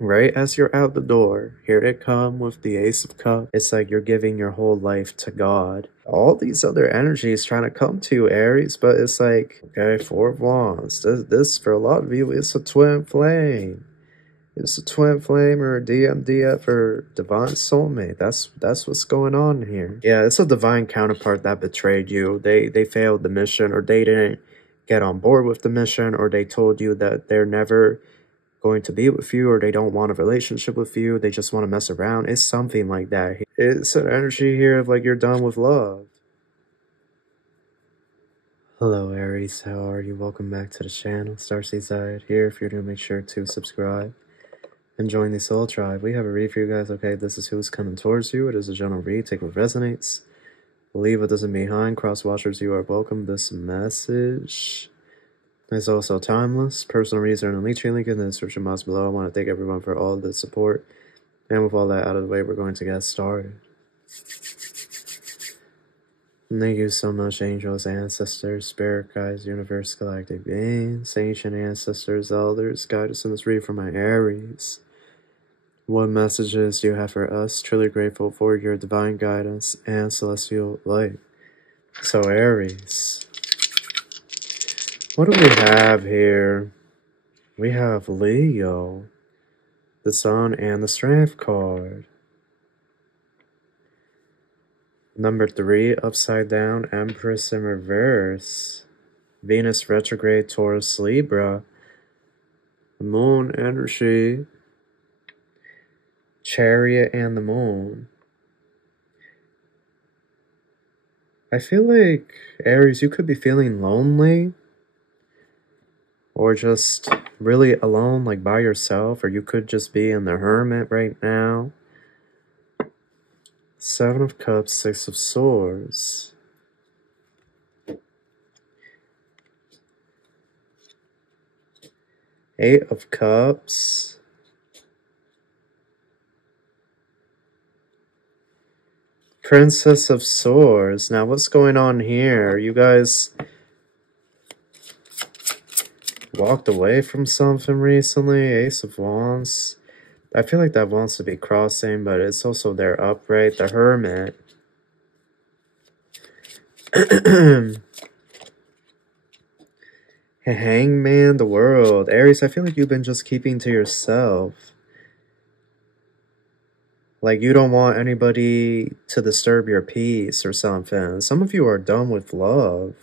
Right as you're out the door, here they come with the Ace of Cups. It's like you're giving your whole life to God. All these other energies trying to come to you, Aries, but it's like, okay, Four of Wands. This for a lot of you, it's a twin flame. It's a twin flame or a DMDF or divine soulmate. That's what's going on here. Yeah, it's a divine counterpart that betrayed you. They failed the mission, or they didn't get on board with the mission, or they told you that they're never going to be with you, or they don't want a relationship with you, they just want to mess around. It's something like that. It's an energy here of like you're done with love. Hello Aries, how are you? Welcome back to the channel. Starseed here. If you're new, make sure to subscribe and join the soul tribe. We have a read for you guys. Okay, this is who's coming towards you. It is a general read. Take what resonates, leave what doesn't behind. Cross watchers, you are welcome. This message it's also timeless. Personal reason and LINKTREE link in the description box below. I want to thank everyone for all the support. And with all that out of the way, we're going to get started. Thank you so much, angels, ancestors, spirit guides, universe, galactic beings, ancient ancestors, elders. Guide us in this read for my Aries. What messages do you have for us? Truly grateful for your divine guidance and celestial light. So Aries, what do we have here? We have Leo, the Sun, and the Strength card. Number 3, upside down, Empress in reverse. Venus retrograde, Taurus, Libra. Moon energy. Chariot and the Moon. I feel like, Aries, you could be feeling lonely. Or just really alone, like by yourself. Or you could just be in the Hermit right now. 7 of Cups, 6 of Swords. Eight of Cups. Princess of Swords. Now, what's going on here? You guys walked away from something recently. Ace of Wands. I feel like that wants to be crossing, but it's also their upright. The Hermit. Hangman, the World. Aries, I feel like you've been just keeping to yourself. Like you don't want anybody to disturb your peace or something. Some of you are done with love.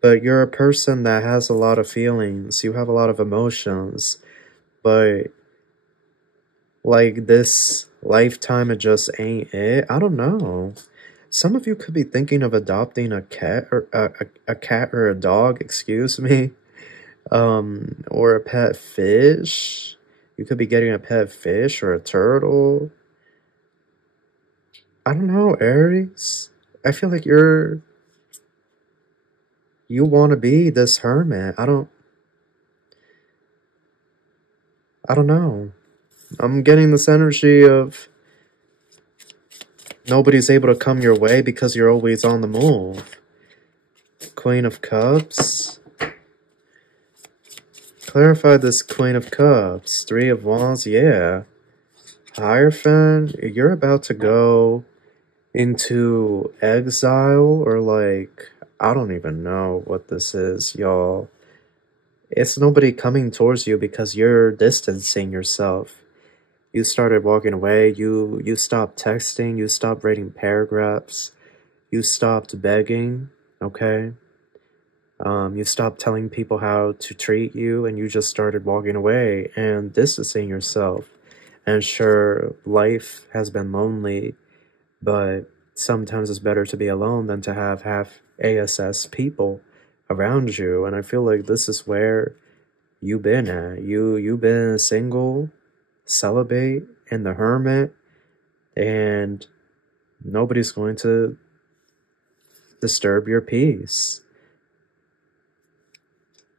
But you're a person that has a lot of feelings. You have a lot of emotions. But like this lifetime, it just ain't it. I don't know. Some of you could be thinking of adopting a cat or a cat or a dog, excuse me. Or a pet fish. You could be getting a pet fish or a turtle. I don't know, Aries. I feel like you want to be this hermit. I don't know. I'm getting this energy of nobody's able to come your way because you're always on the move. Queen of Cups. Clarify this Queen of Cups. 3 of Wands, yeah. Hierophant, you're about to go into exile, or like, I don't even know what this is, y'all. It's nobody coming towards you because you're distancing yourself. You started walking away, you stopped texting, you stopped writing paragraphs, you stopped begging, okay? You stopped telling people how to treat you, and you just started walking away and distancing yourself. And sure, life has been lonely, but sometimes it's better to be alone than to have half ASS people around you. And I feel like this is where you've been at. You've been single, celibate, in the hermit, and nobody's going to disturb your peace.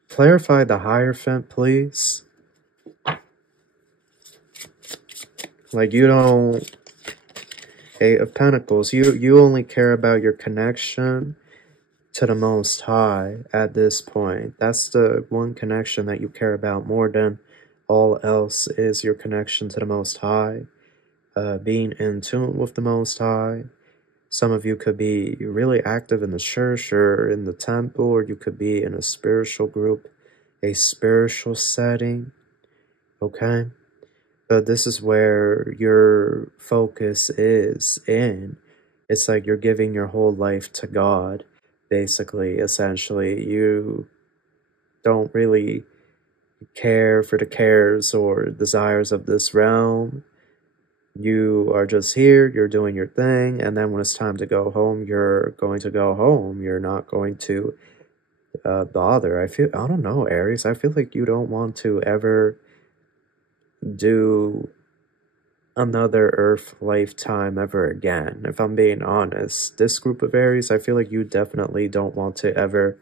Clarify the Hierophant, please. Like, you don't... 8 of Pentacles. You only care about your connection to the Most High at this point. That's the one connection that you care about more than All else is your connection to the Most High, being in tune with the Most High. Some of you could be really active in the church or in the temple, or you could be in a spiritual group, a spiritual setting, okay? But this is where your focus is in. It's like you're giving your whole life to God, basically, essentially. You don't really care for the cares or desires of this realm. You are just here, you're doing your thing, and then when it's time to go home, you're going to go home. You're not going to bother. I don't know, Aries, I feel like you don't want to ever do another Earth lifetime ever again. If I'm being honest, this group of Aries, I feel like you definitely don't want to ever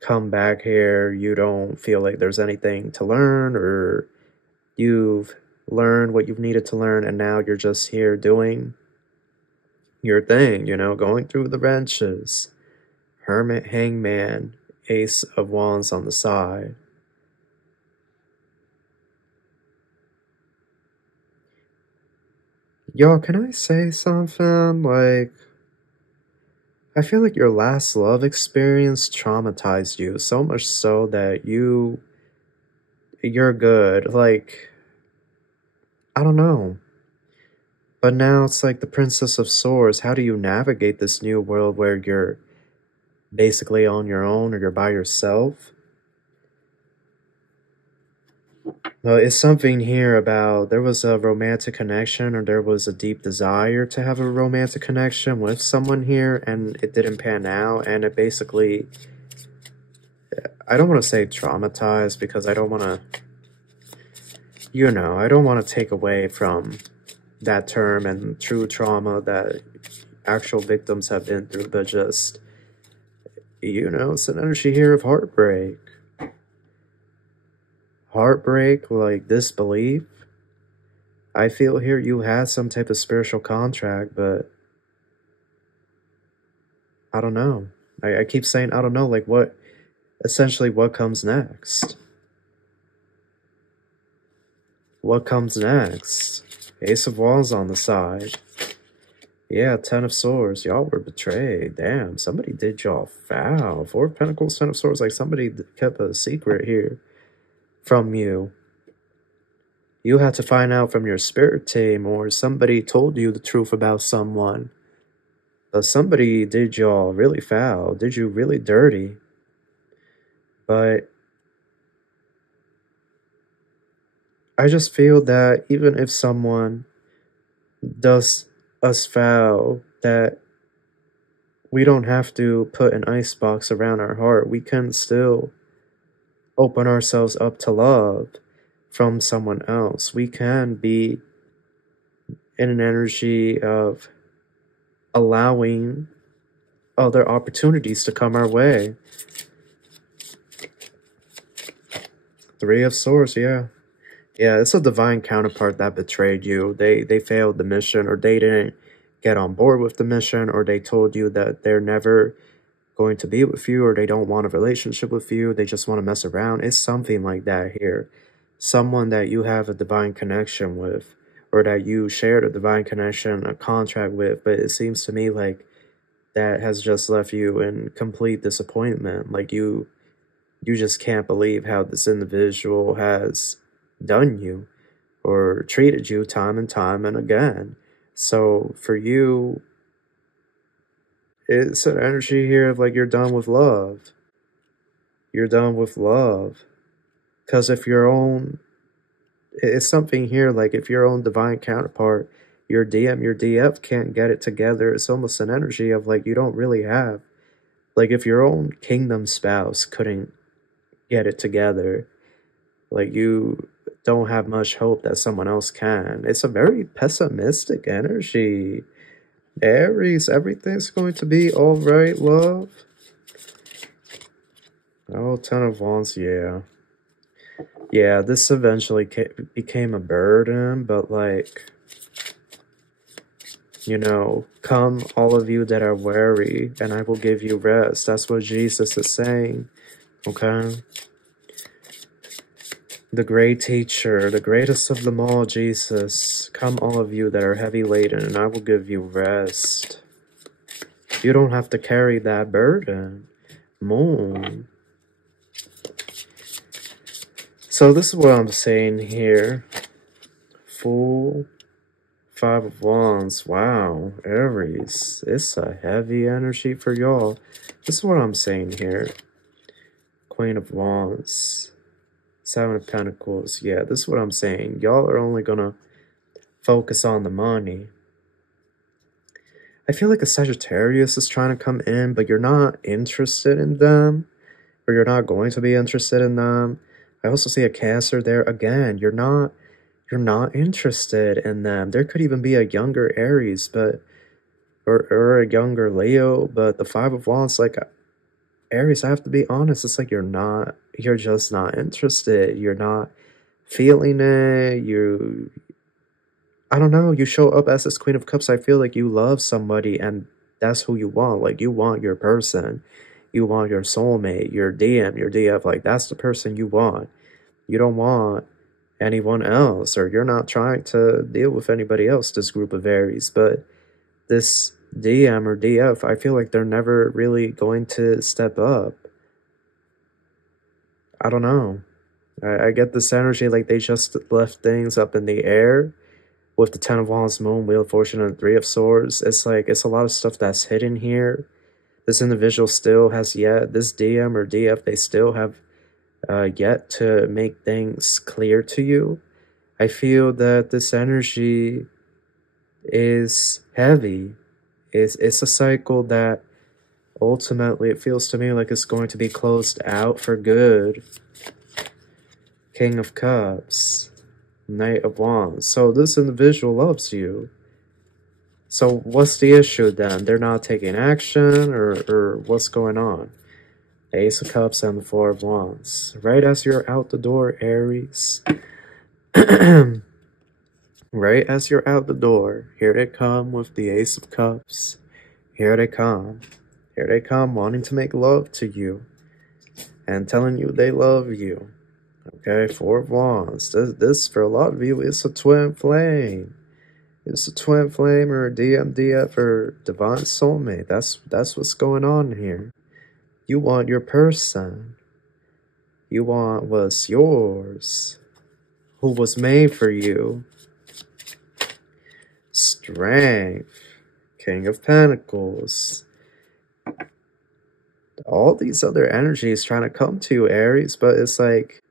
come back here. You don't feel like there's anything to learn, or you've learned what you've needed to learn, and now you're just here doing your thing, you know, going through the wrenches. Hermit, Hangman, Ace of Wands on the side. Y'all, can I say something? Like, I feel like your last love experience traumatized you so much so that you're good. Like, I don't know. But now it's like the Princess of Swords. How do you navigate this new world where you're basically on your own, or you're by yourself? Well, it's something here about there was a romantic connection, or there was a deep desire to have a romantic connection with someone here, and it didn't pan out, and it basically, I don't want to say traumatized, because I don't want to, you know, I don't want to take away from that term and true trauma that actual victims have been through, but just, you know, it's an energy here of heartbreak. Heartbreak, like disbelief. I feel here you had some type of spiritual contract, but I don't know. I keep saying I don't know, like what, essentially what comes next? What comes next? Ace of Wands on the side. Yeah, Ten of Swords. Y'all were betrayed. Damn, somebody did y'all foul. Four of Pentacles, Ten of Swords. Like somebody kept a secret here from you. You had to find out from your spirit team, or somebody told you the truth about someone. But somebody did y'all really foul, did you really dirty. But I just feel that even if someone does us foul, that we don't have to put an icebox around our heart. We can still open ourselves up to love from someone else. We can be in an energy of allowing other opportunities to come our way. Three of Swords, yeah. Yeah, it's a divine counterpart that betrayed you. They failed the mission, or they didn't get on board with the mission, or they told you that they're never going to be with you, or they don't want a relationship with you. They just want to mess around. It's something like that here. Someone that you have a divine connection with, or that you shared a divine connection, a contract with, but it seems to me like that has just left you in complete disappointment. Like you just can't believe how this individual has done you or treated you time and time and again. So for you, it's an energy here of like you're done with love. You're done with love. Because if your own, it's something here like if your own divine counterpart, your DM, your DF can't get it together, it's almost an energy of like you don't really have. Like if your own kingdom spouse couldn't get it together, like you don't have much hope that someone else can. It's a very pessimistic energy. Aries, everything's going to be all right, love. Oh, Ten of Wands, yeah. Yeah, this eventually became a burden, but like, you know, come all of you that are weary, and I will give you rest. That's what Jesus is saying, okay? The great teacher, the greatest of them all, Jesus. Come all of you that are heavy laden, and I will give you rest. You don't have to carry that burden. Moon. So this is what I'm saying here. Full 5 of Wands. Wow, Aries. It's a heavy energy for y'all. This is what I'm saying here. Queen of Wands. 7 of Pentacles. Yeah, this is what I'm saying. Y'all are only gonna focus on the money. I feel like a Sagittarius is trying to come in, but you're not interested in them. Or you're not going to be interested in them. I also see a Cancer there. Again, you're not interested in them. There could even be a younger Aries, but or a younger Leo, but the 5 of Wands, like, Aries, I have to be honest, it's like you're just not interested. You're not feeling it. I don't know, you show up as this Queen of Cups. I feel like you love somebody and that's who you want. Like, you want your person. You want your soulmate, your DM, your DF. Like, that's the person you want. You don't want anyone else, or you're not trying to deal with anybody else, this group of Aries. But this DM or DF, I feel like they're never really going to step up. I don't know. I get this energy like they just left things up in the air with the 10 of Wands, Moon, Wheel of Fortune, and 3 of Swords. It's like, it's a lot of stuff that's hidden here. This individual still has this DM or DF, they still have yet to make things clear to you. I feel that this energy is heavy. It's a cycle that ultimately it feels to me like it's going to be closed out for good. King of Cups, Knight of Wands. So this individual loves you. So what's the issue then? They're not taking action, or what's going on? Ace of Cups and the 4 of Wands. Right as you're out the door, Aries. Right as you're out the door, here they come with the Ace of Cups. Here they come. Here they come wanting to make love to you. And telling you they love you. Okay, 4 of Wands. This for a lot of you, is a twin flame. It's a twin flame or a DMDF or divine soulmate. That's what's going on here. You want your person. You want what's yours. Who was made for you. Strength. King of Pentacles. All these other energies trying to come to you, Aries, but it's like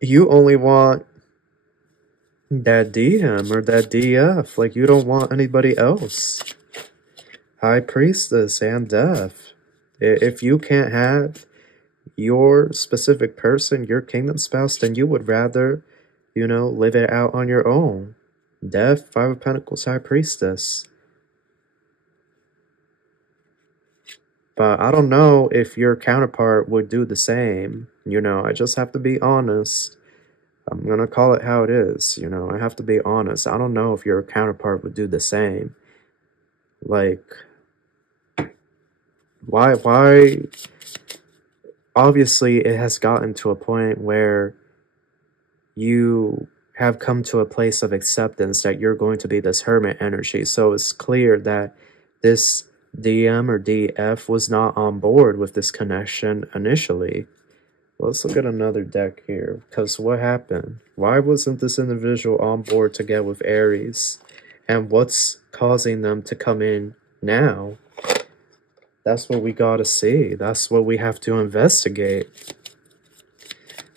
you only want that DM or that DF. Like, you don't want anybody else. High Priestess and Death. If you can't have your specific person, your kingdom spouse, then you would rather, you know, live it out on your own. Death, 5 of Pentacles, High Priestess. But I don't know if your counterpart would do the same. You know, I just have to be honest. I'm going to call it how it is. You know, I have to be honest. I don't know if your counterpart would do the same. Like, why? Obviously, it has gotten to a point where you have come to a place of acceptance that you're going to be this hermit energy. So it's clear that this DM or DF was not on board with this connection initially. Let's look at another deck here, because what happened? Why wasn't this individual on board to get with Aries? And what's causing them to come in now? That's what we gotta see. That's what we have to investigate.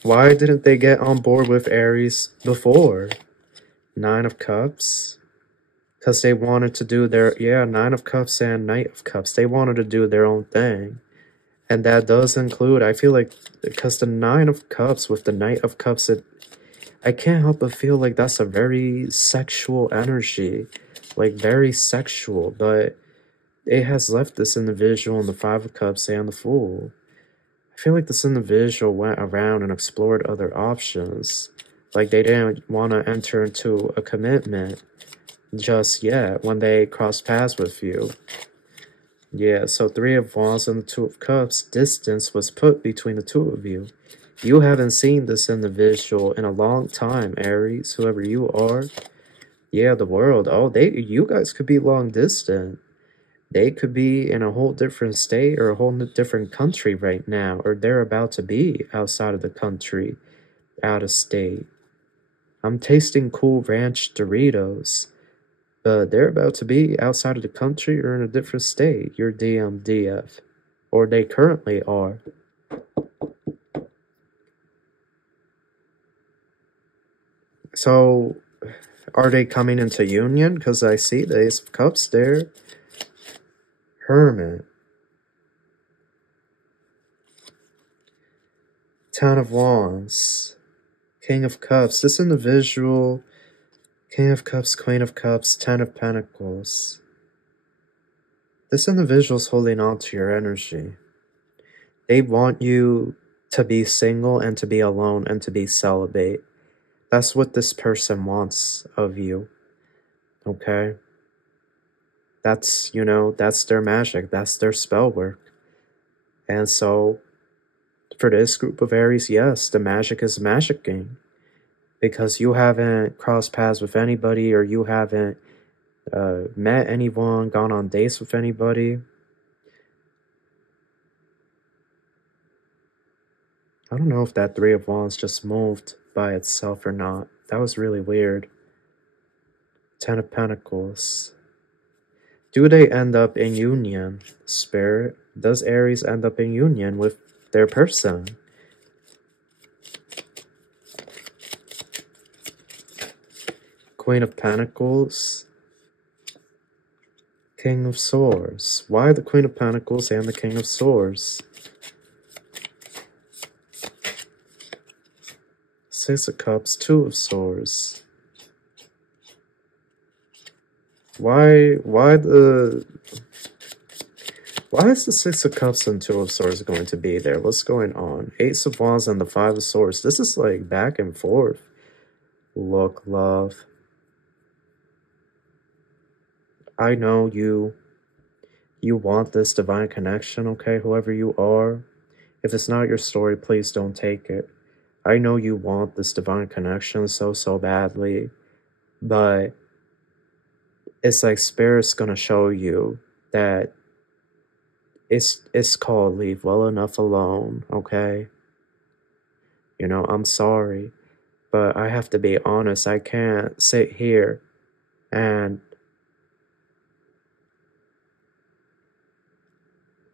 Why didn't they get on board with Aries before? 9 of Cups. Because they wanted to do their, 9 of Cups and Knight of Cups. They wanted to do their own thing. And that does include, I feel like, because the 9 of Cups with the Knight of Cups, I can't help but feel like that's a very sexual energy. Like, very sexual. But it has left this individual in the 5 of Cups and the Fool. I feel like this individual went around and explored other options. Like, they didn't want to enter into a commitment just yet when they crossed paths with you. Yeah, so 3 of Wands and the 2 of Cups, distance was put between the two of you. You haven't seen this individual in a long time, Aries, whoever you are. Yeah, the world. Oh, you guys could be long distant. They could be in a whole different state or a whole different country right now, or they're about to be outside of the country, out of state. I'm tasting Cool Ranch Doritos, but they're about to be outside of the country or in a different state. You're DMDF, or they currently are. So, are they coming into union? Because I see the Ace of Cups there. Hermit. Ten of Wands. King of Cups. This individual, King of Cups, Queen of Cups, Ten of Pentacles. This individual's holding on to your energy. They want you to be single and to be alone and to be celibate. That's what this person wants of you. Okay? That's, you know, that's their magic. That's their spell work. And so, for this group of Aries, yes, the magic is magicking. Because you haven't crossed paths with anybody, or you haven't met anyone, gone on dates with anybody. I don't know if that Three of Wands just moved by itself or not. That was really weird. Ten of Pentacles. Do they end up in union, Spirit? Does Aries end up in union with their person? Queen of Pentacles. King of Swords. Why the Queen of Pentacles and the King of Swords? Six of Cups, Two of Swords. Why is the Six of Cups and Two of Swords going to be there? What's going on? Ace of Wands and the Five of Swords. This is like back and forth. Look, love. I know you want this divine connection, okay? Whoever you are. If it's not your story, please don't take it. I know you want this divine connection so badly, but it's like Spirit's gonna show you that it's called leave well enough alone, okay? You know, I'm sorry, but I have to be honest. I can't sit here and...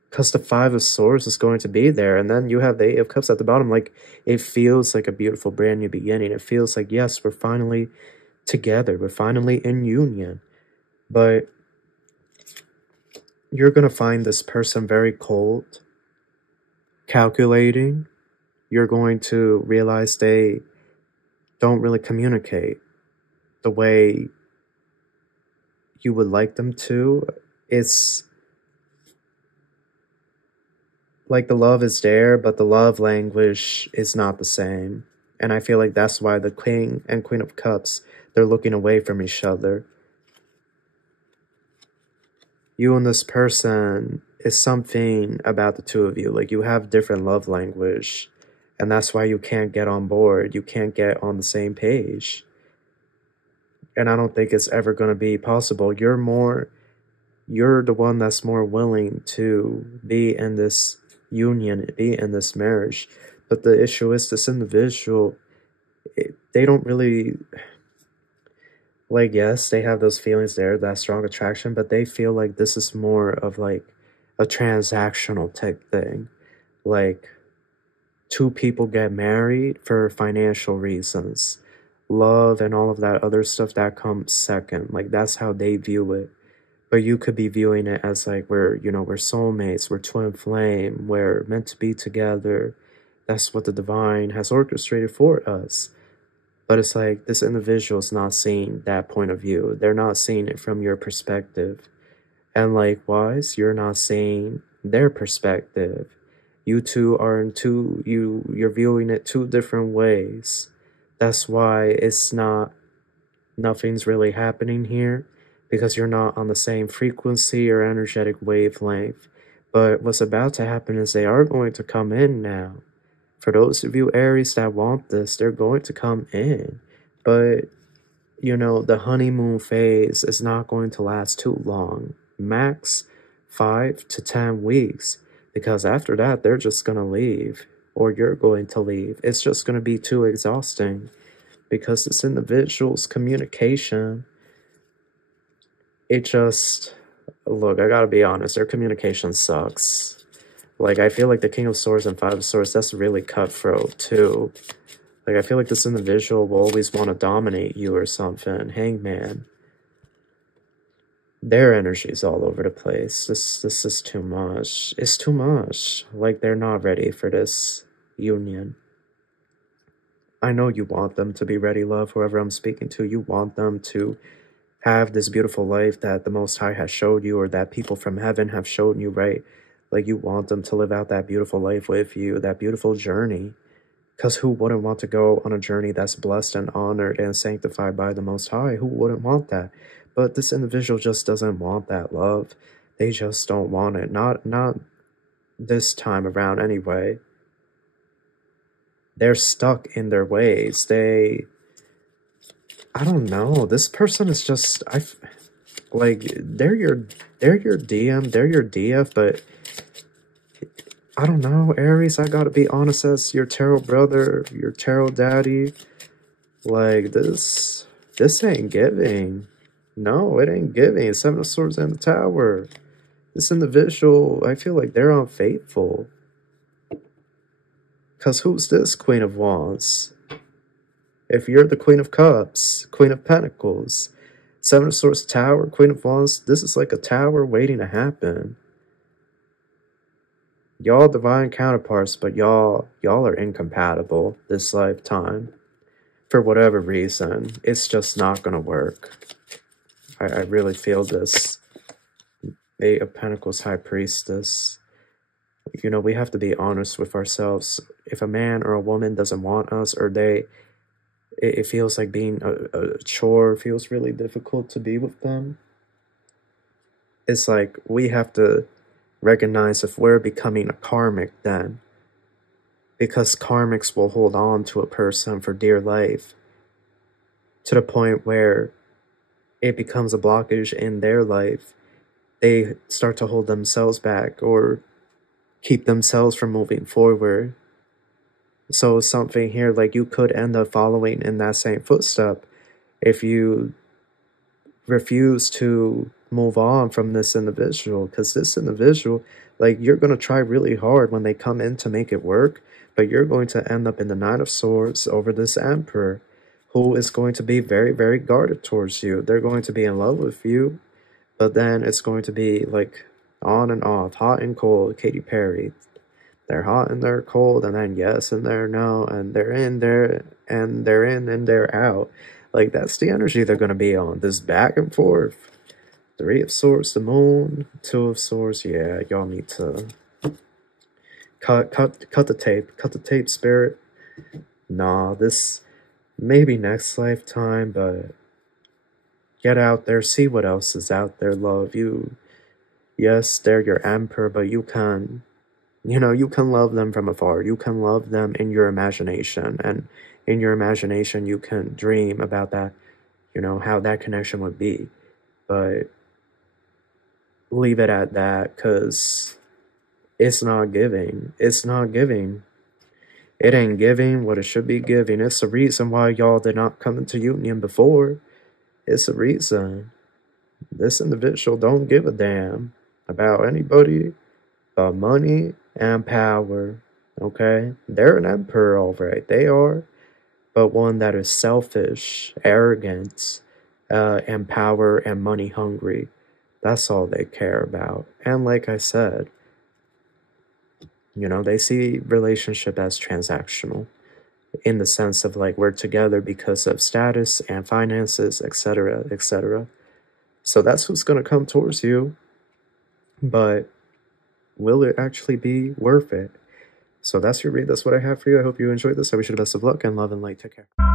Because the Five of Swords is going to be there, and then you have the Eight of Cups at the bottom. Like, it feels like a beautiful brand new beginning. It feels like, yes, we're finally together. We're finally in union. But you're going to find this person very cold, calculating. You're going to realize they don't really communicate the way you would like them to. It's like the love is there, but the love language is not the same. And I feel like that's why the King and Queen of Cups, they're looking away from each other. You and this person is something about the two of you. Like, you have different love language. And that's why you can't get on board. You can't get on the same page. And I don't think it's ever going to be possible. You're the one that's more willing to be in this union, be in this marriage. But the issue is this individual, they don't really, like, yes, they have those feelings there, that strong attraction, but they feel like this is more of like a transactional type thing. Like, two people get married for financial reasons. Love and all of that other stuff, that comes second. Like, that's how they view it. But you could be viewing it as like, we're soulmates, we're twin flame, we're meant to be together. That's what the divine has orchestrated for us. But it's like, this individual is not seeing that point of view. They're not seeing it from your perspective. And likewise, you're not seeing their perspective. You two are you're viewing it two different ways. That's why it's nothing's really happening here. Because you're not on the same frequency or energetic wavelength. But what's about to happen is they are going to come in now For those of you Aries that want this, they're going to come in. But, you know, the honeymoon phase is not going to last too long. Max 5 to 10 weeks. Because after that, they're just going to leave. Or you're going to leave. It's just going to be too exhausting. Because this individual's communication, it just... Look, I gotta be honest, their communication sucks. Like, I feel like the King of Swords and Five of Swords, that's really cutthroat, too. Like, I feel like this individual will always want to dominate you or something. Hangman. Their energy's all over the place. This is too much. It's too much. Like, they're not ready for this union. I know you want them to be ready, love, whoever I'm speaking to. You want them to have this beautiful life that the Most High has showed you, or that people from heaven have shown you, right? Like, you want them to live out that beautiful life with you, that beautiful journey. Because who wouldn't want to go on a journey that's blessed and honored and sanctified by the Most High? Who wouldn't want that? But this individual just doesn't want that love. They just don't want it. Not this time around anyway. They're stuck in their ways. I don't know. This person is just, like, they're your DM, they're your DF, but I don't know, Aries, I gotta be honest, as your tarot brother, your tarot daddy, like, this ain't giving. No, it ain't giving. Seven of Swords and the Tower. This individual, I feel like they're unfaithful. Because who's this Queen of Wands? If you're the Queen of Cups, Queen of Pentacles, Seven of Swords, Tower, Queen of Wands, this is like a tower waiting to happen. Y'all divine counterparts, but y'all are incompatible this lifetime. For whatever reason, it's just not going to work. I really feel this. Eight of Pentacles, High Priestess. You know, we have to be honest with ourselves. If a man or a woman doesn't want us, or it feels like being a chore, feels really difficult to be with them. It's like we have to recognize if we're becoming a karmic then. Because karmics will hold on to a person for dear life. To the point where it becomes a blockage in their life. They start to hold themselves back or keep themselves from moving forward. So something here, like, you could end up following in that same footstep if you refuse to move on from this individual. Because this individual, like, you're going to try really hard when they come in to make it work, but you're going to end up in the Nine of Swords over this Emperor, who is going to be very, very guarded towards you. They're going to be in love with you, but then it's going to be, like, on and off, hot and cold, Katy Perry. They're hot and they're cold, and then yes and they're no, and they're in there, and they're in and they're out. Like, that's the energy they're going to be on. This back and forth. Three of Swords, the Moon, Two of Swords. Yeah, y'all need to cut the tape. Cut the tape, Spirit. Nah, this maybe next lifetime, but get out there, see what else is out there, love. You, yes, they're your Emperor, but you can... You know, you can love them from afar. You can love them in your imagination. And in your imagination, you can dream about that, you know, how that connection would be. But leave it at that, because it's not giving. It's not giving. It ain't giving what it should be giving. It's the reason why y'all did not come into union before. It's the reason. This individual don't give a damn about anybody but money and power. Okay? They're an emperor, all right. They are. But one that is selfish, arrogant, and power and money hungry. That's all they care about. And like I said, you know, they see relationship as transactional. In the sense of, like, we're together because of status and finances, etc., etc. So that's what's going to come towards you. But will it actually be worth it? So that's your read. That's what I have for you. I hope you enjoyed this. I wish you the best of luck and love and light. Take care.